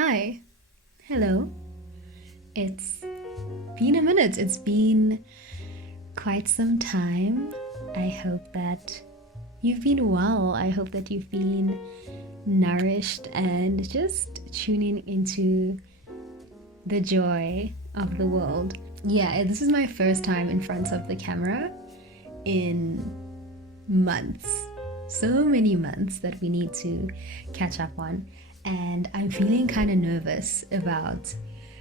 Hi, hello. It's been a minute. It's been quite some time. I hope that you've been well. I hope that you've been nourished and just tuning into the joy of the world. Yeah, this is my first time in front of the camera in months. So many months that we need to catch up on. And I'm feeling kind of nervous about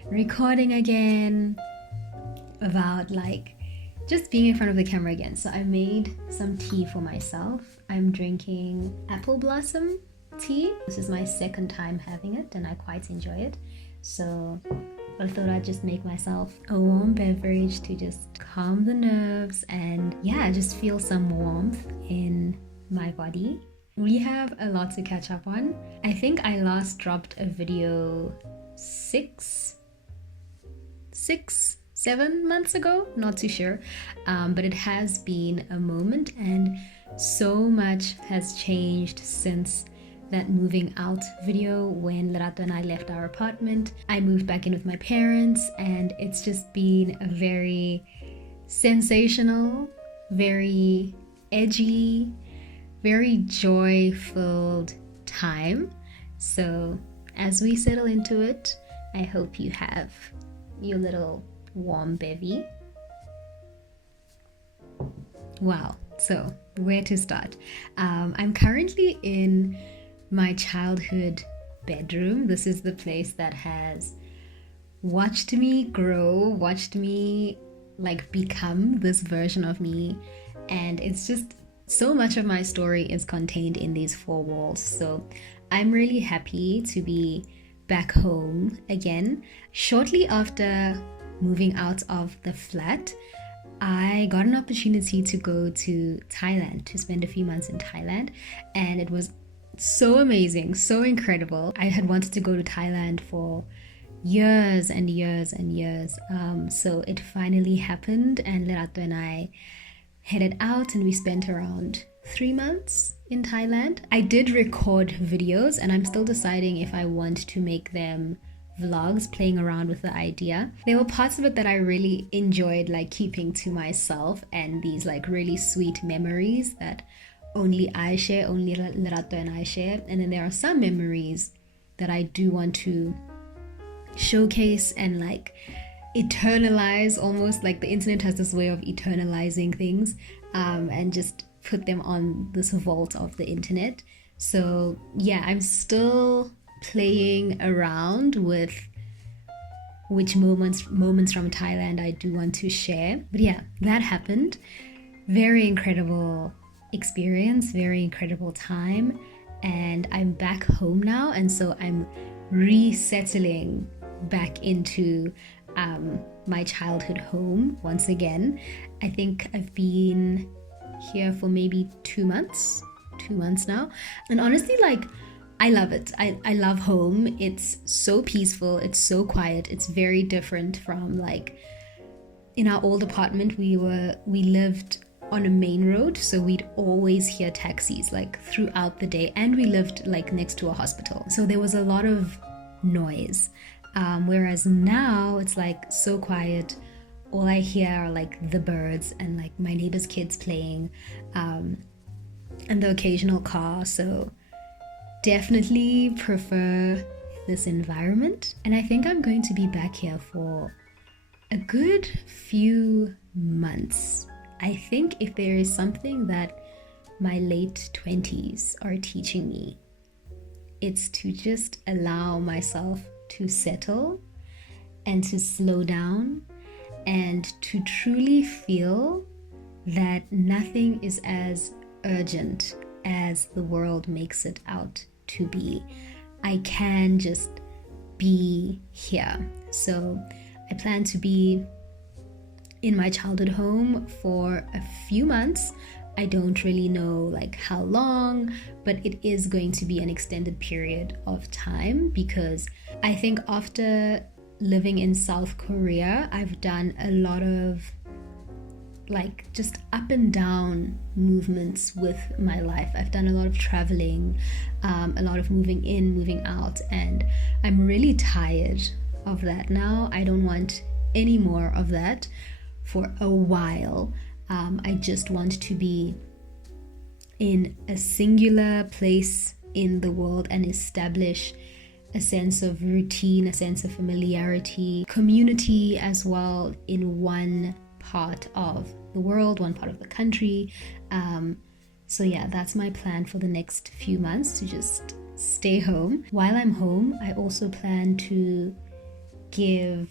recording again, about just being in front of the camera again. So I made some tea for myself. I'm drinking apple blossom tea. This is my second time having it and I quite enjoy it. So I thought I'd just make myself a warm beverage to just calm the nerves and just feel some warmth in my body. We have a lot to catch up on. I think I last dropped a video 7 months ago, not too sure, but it has been a moment and so much has changed since that moving out video when Lerato and I left our apartment. I moved back in with my parents and it's just been a very sensational, very edgy, very joy-filled time. So as we settle into it, I hope you have your little warm bevy. Wow, so where to start? I'm currently in my childhood bedroom. This is the place that has watched me grow, watched me become this version of me, and it's just so much of my story is contained in these four walls. So I'm really happy to be back home again. Shortly after moving out of the flat, I got an opportunity to go to Thailand, to spend a few months in Thailand, and it was so amazing, so incredible. I had wanted to go to Thailand for years and years and years. So it finally happened and Lerato and I headed out and we spent around 3 months in Thailand. I did record videos and I'm still deciding if I want to make them vlogs, playing around with the idea. There were parts of it that I really enjoyed keeping to myself and these really sweet memories that only I share, only Lerato and I share. And then there are some memories that I do want to showcase and eternalize, almost like the internet has this way of eternalizing things, and just put them on this vault of the internet. So I'm still playing around with which moments from Thailand I do want to share. But that happened. Very incredible experience, very incredible time, and I'm back home now, and so I'm resettling back into my childhood home once again. I think I've been here for maybe 2 months now, and honestly I love it. I love home. It's so peaceful, it's so quiet, it's very different from in our old apartment. We lived on a main road, so we'd always hear taxis throughout the day, and we lived next to a hospital, so there was a lot of noise. Whereas now it's so quiet. All I hear are the birds and my neighbor's kids playing, and the occasional car. So definitely prefer this environment. And I think I'm going to be back here for a good few months. I think if there is something that my late 20s are teaching me, it's to just allow myself to settle and to slow down and to truly feel that nothing is as urgent as the world makes it out to be. I can just be here. So I plan to be in my childhood home for a few months. I don't really know how long, but it is going to be an extended period of time, because I think after living in South Korea, I've done a lot of like just up and down movements with my life. I've done a lot of traveling, a lot of moving in, moving out, and I'm really tired of that now. I don't want any more of that for a while. I just want to be in a singular place in the world and establish a sense of routine, a sense of familiarity, community as well in one part of the world, one part of the country. So yeah, that's my plan for the next few months, to just stay home. While I'm home, I also plan to give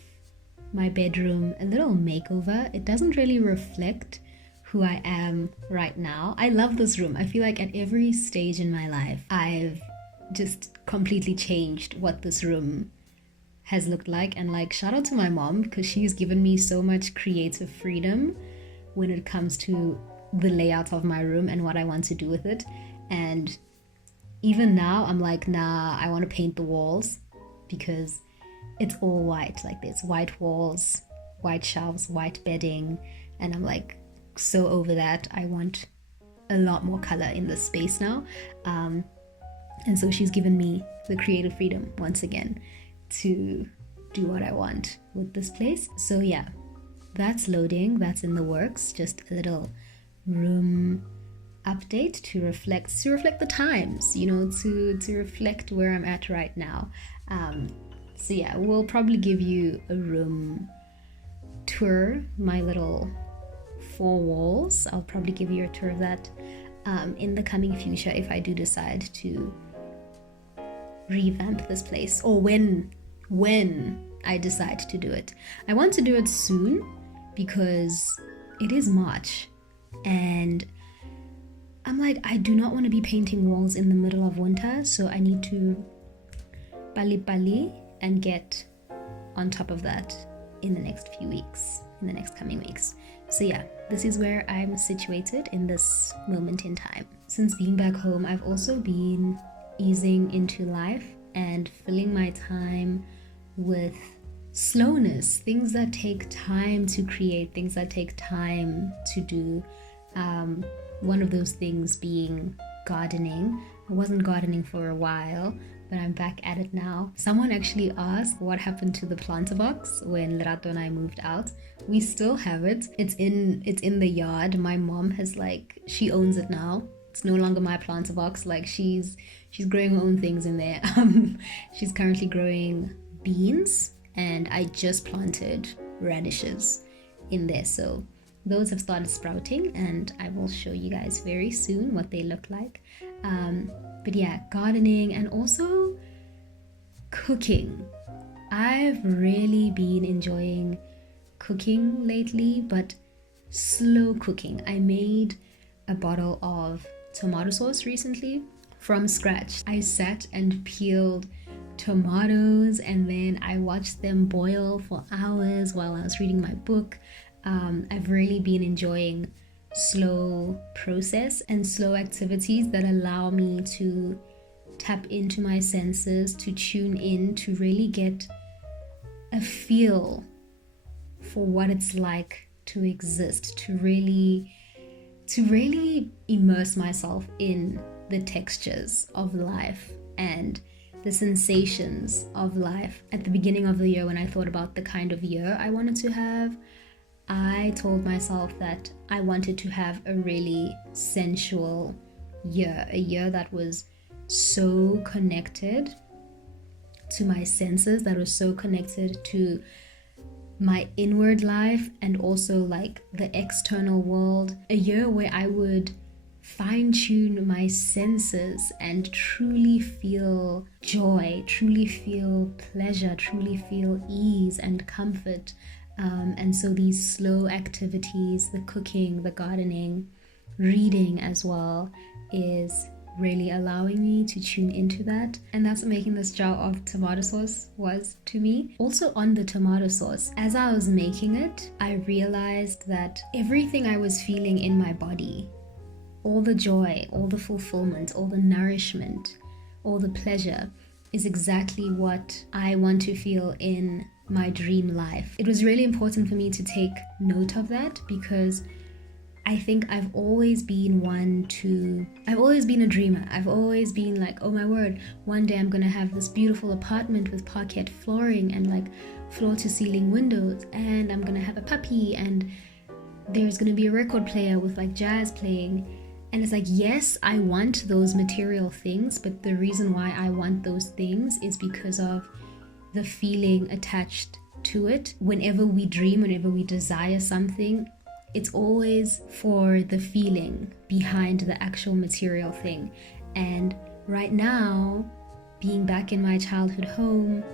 my bedroom a little makeover. It doesn't really reflect who I am right now. I love this room. I feel like at every stage in my life, I've just completely changed what this room has looked like. And like, shout out to my mom, because she's given me so much creative freedom when it comes to the layout of my room and what I want to do with it. And even now I'm like, nah, I want to paint the walls, because it's all white. Like, there's white walls, white shelves, white bedding, and I'm like so over that. I want a lot more color in this space now. And so she's given me the creative freedom once again to do what I want with this place. So yeah, that's loading, that's in the works. Just a little room update to reflect the times, you know, to reflect where I'm at right now. So yeah, we'll probably give you a room tour, my little 4 walls. I'll probably give you a tour of that in the coming future if I do decide to revamp this place, or when I decide to do it. I want to do it soon because it is March and I'm like, I do not want to be painting walls in the middle of winter, so I need to pali and get on top of that in the next few weeks, in the next coming weeks. So yeah, this is where I'm situated in this moment in time. Since being back home, I've also been easing into life and filling my time with slowness, things that take time to create, things that take time to do. One of those things being gardening. I wasn't gardening for a while, but I'm back at it now. Someone actually asked what happened to the planter box when Lerato and I moved out. We still have it. It's in the yard. My mom has she owns it now. It's no longer my planter box. Like, she's growing her own things in there. She's currently growing beans, and I just planted radishes in there. So those have started sprouting, and I will show you guys very soon what they look like. But yeah, gardening and also cooking. I've really been enjoying cooking lately, but slow cooking. I made a bottle of tomato sauce recently from scratch. I sat and peeled tomatoes and then I watched them boil for hours while I was reading my book. I've really been enjoying slow process and slow activities that allow me to tap into my senses, to tune in, to really get a feel for what it's like to exist, to really immerse myself in the textures of life and the sensations of life. At the beginning of the year, when I thought about the kind of year I wanted to have, I told myself that I wanted to have a really sensual year, a year that was so connected to my senses, that was so connected to my inward life and also the external world, a year where I would fine-tune my senses and truly feel joy, truly feel pleasure, truly feel ease and comfort. And so these slow activities, the cooking, the gardening, reading as well, is really allowing me to tune into that. And that's what making this jar of tomato sauce was to me. Also on the tomato sauce, as I was making it, I realized that everything I was feeling in my body, all the joy, all the fulfillment, all the nourishment, all the pleasure, is exactly what I want to feel in my dream life. It was really important for me to take note of that, because I think I've always been a dreamer. I've always been like, oh my word, one day I'm gonna have this beautiful apartment with parquet flooring and like floor to ceiling windows, and I'm gonna have a puppy, and there's gonna be a record player with like jazz playing. And it's like, yes, I want those material things, but the reason why I want those things is because of the feeling attached to it. Whenever we dream, whenever we desire something, it's always for the feeling behind the actual material thing. And right now, being back in my childhood home,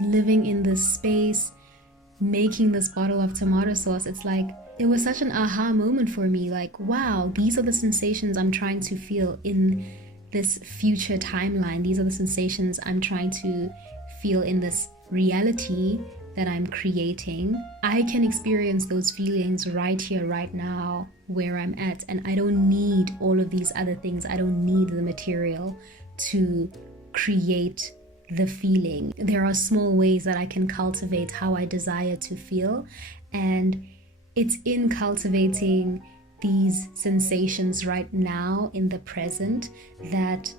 living in this space, making this bottle of tomato sauce, it's like, it was such an aha moment for me. Like, wow, these are the sensations I'm trying to feel in this future timeline. These are the sensations I'm trying to feel in this reality that I'm creating. I can experience those feelings right here, right now, where I'm at. And I don't need all of these other things. I don't need the material to create the feeling. There are small ways that I can cultivate how I desire to feel. And it's in cultivating these sensations right now in the present that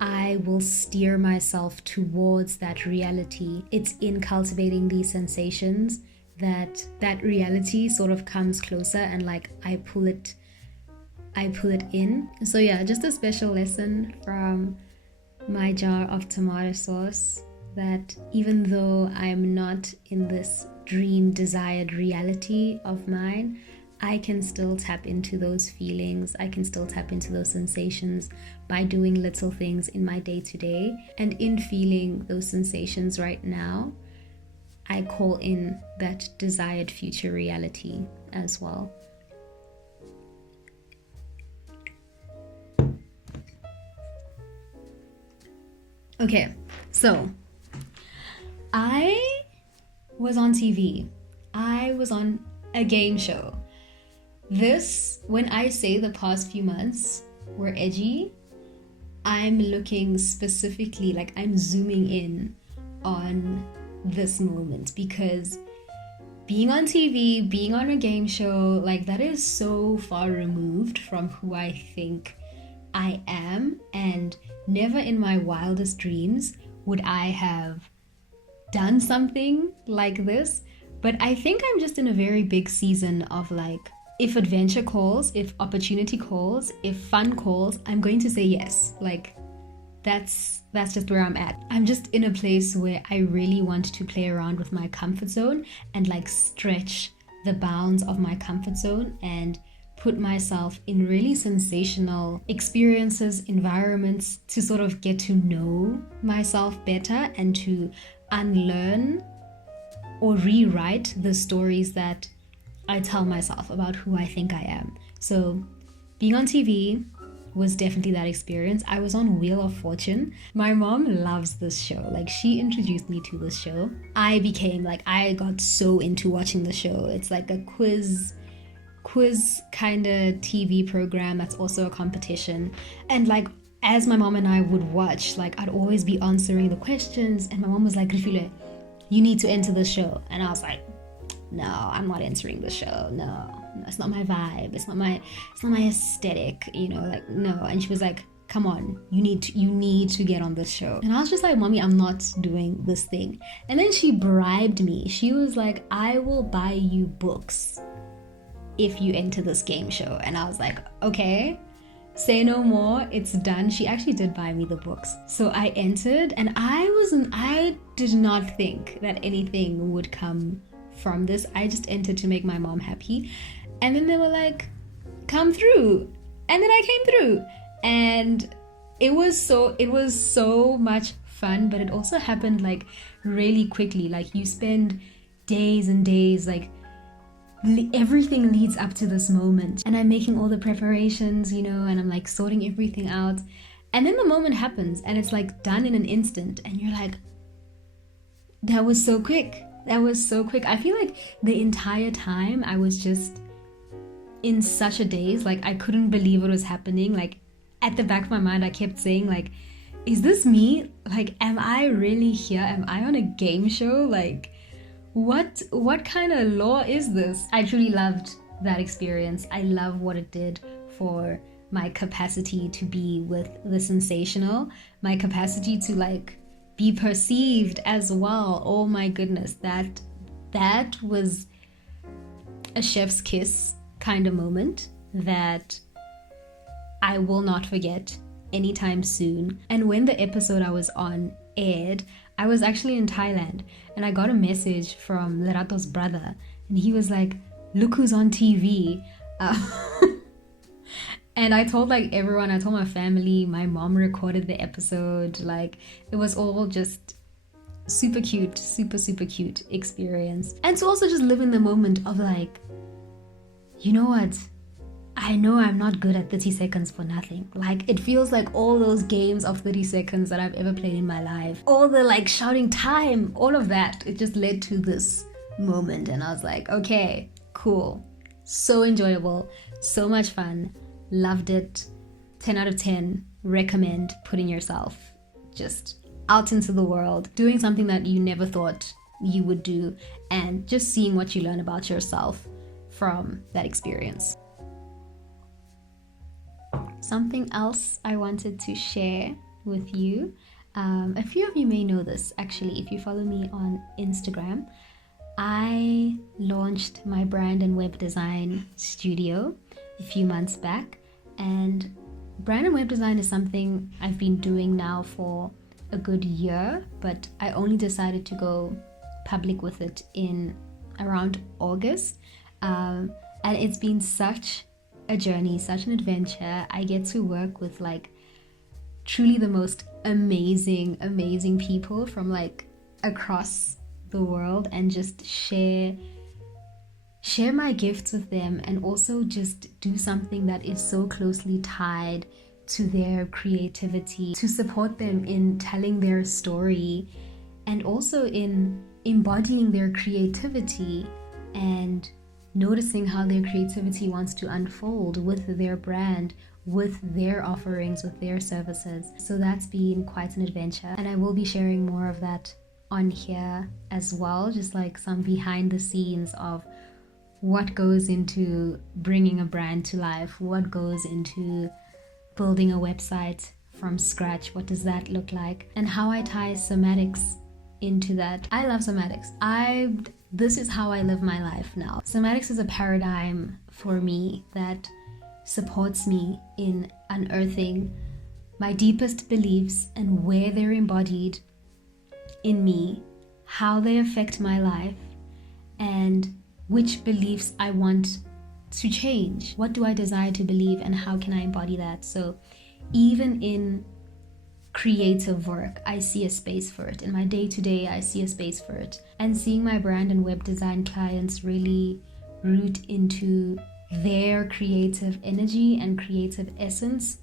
I will steer myself towards that reality. It's in cultivating these sensations that reality sort of comes closer, and like I pull it in. So yeah, just a special lesson from my jar of tomato sauce, that even though I'm not in this dream desired reality of mine, I can still tap into those feelings. I can still tap into those sensations by doing little things in my day-to-day. And in feeling those sensations right now, I call in that desired future reality as well. Okay, so I was on TV. I was on a game show. This, when I say the past few months were edgy, I'm looking specifically, like I'm zooming in on this moment, because being on TV, being on a game show, like that is so far removed from who I think I am, and never in my wildest dreams would I have done something like this. But I think I'm just in a very big season of like, if adventure calls, if opportunity calls, if fun calls, I'm going to say yes. Like that's just where I'm at. I'm just in a place where I really want to play around with my comfort zone and like stretch the bounds of my comfort zone and put myself in really sensational experiences, environments, to sort of get to know myself better and to unlearn or rewrite the stories that I tell myself about who I think I am. So being on TV was definitely that experience. I was on Wheel of Fortune. My mom loves this show. Like, she introduced me to this show. I got so into watching the show. It's like a quiz kind of TV program that's also a competition. And like, as my mom and I would watch, like I'd always be answering the questions, and my mom was like, Rifile, you need to enter the show. And I was like, no, I'm not entering the show. No, it's not my vibe. It's not my aesthetic, like, no. And she was like, come on, you need to get on this show. And I was just like, mommy, I'm not doing this thing. And then she bribed me. She was like, I will buy you books if you enter this game show. And I was like, okay, say no more, it's done. She actually did buy me the books. So I entered, and I did not think that anything would come from this. I just entered to make my mom happy. And then they were like, come through. And then I came through. And it was so much fun, but it also happened like really quickly. Like, you spend days and days, like everything leads up to this moment, and I'm making all the preparations, and I'm like sorting everything out, and then the moment happens, and it's like done in an instant, and you're like, that was so quick. I feel like the entire time I was just in such a daze. Like, I couldn't believe what was happening. Like, at the back of my mind, I kept saying, like, is this me? Like, am I really here? Am I on a game show? Like, what kind of law is this? I truly loved that experience. I love what it did for my capacity to be with the sensational, my capacity to like be perceived as well. Oh my goodness, that was a chef's kiss kind of moment that I will not forget anytime soon. And when the episode I was on aired, I was actually in Thailand, and I got a message from Lerato's brother, and he was like, look who's on TV. And I told like everyone, I told my family, my mom recorded the episode. Like, it was all just super cute, super cute experience. And to also just live in the moment of like, you know what? I know I'm not good at 30 seconds for nothing. Like, it feels like all those games of 30 seconds that I've ever played in my life, all the like shouting time, all of that, it just led to this moment. And I was like, okay, cool. So enjoyable, so much fun. Loved it. 10 out of 10. Recommend putting yourself just out into the world, doing something that you never thought you would do, and just seeing what you learn about yourself from that experience. Something else I wanted to share with you. A few of you may know this actually if you follow me on Instagram. I launched my brand and web design studio a few months back, and brand and web design is something I've been doing now for a good year, but I only decided to go public with it in around August, and it's been such a journey, such an adventure. I get to work with like truly the most amazing people from like across the world, and just share my gifts with them, and also just do something that is so closely tied to their creativity, to support them in telling their story and also in embodying their creativity and noticing how their creativity wants to unfold with their brand, with their offerings, with their services. So that's been quite an adventure, and I will be sharing more of that on here as well, just like some behind the scenes of what goes into bringing a brand to life, what goes into building a website from scratch, what does that look like, and how I tie somatics into that. I love somatics. This is how I live my life now. Somatics is a paradigm for me that supports me in unearthing my deepest beliefs and where they're embodied in me, how they affect my life, and which beliefs I want to change. What do I desire to believe, and how can I embody that? So even in creative work, I see a space for it. In my day-to-day, I see a space for it. And seeing my brand and web design clients really root into their creative energy and creative essence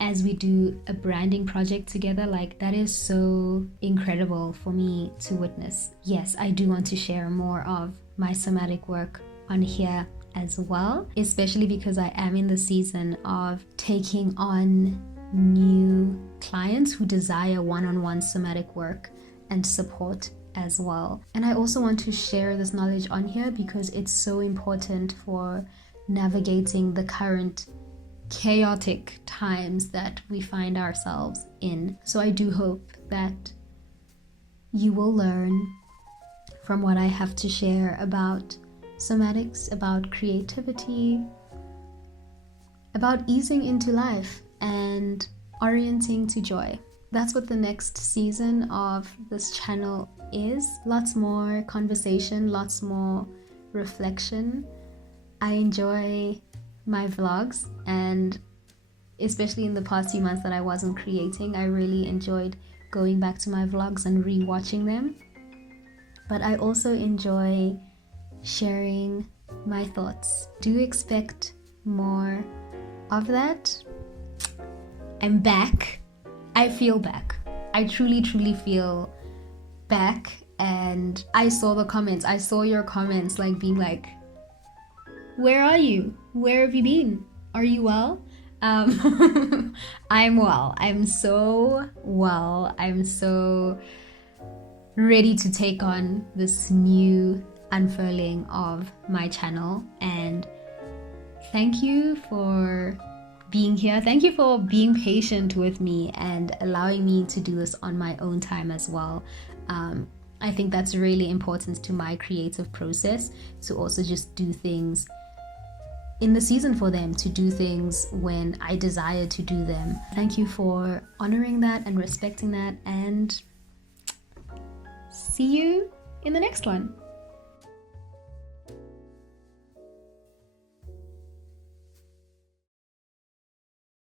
as we do a branding project together, like that is so incredible for me to witness. Yes, I do want to share more of my somatic work on here as well, especially because I am in the season of taking on new clients who desire one-on-one somatic work and support as well. And I also want to share this knowledge on here because it's so important for navigating the current chaotic times that we find ourselves in. So I do hope that you will learn from what I have to share about somatics, about creativity, about easing into life and orienting to joy. That's what the next season of this channel is. Lots more conversation, lots more reflection. I enjoy my vlogs, and especially in the past few months that I wasn't creating, I really enjoyed going back to my vlogs and re-watching them. But I also enjoy sharing my thoughts. Do expect more of that. I'm back. I feel back. I truly feel back. And I saw the comments. I saw your comments like being like, where are you? Where have you been? Are you well? I'm well. I'm so well. I'm so ready to take on this new unfurling of my channel and Thank you for being here. Thank you for being patient with me and allowing me to do this on my own time as well. I think that's really important to my creative process, to also just do things in the season for them, to do things when I desire to do them. Thank you for honoring that and respecting that, and see you in the next one.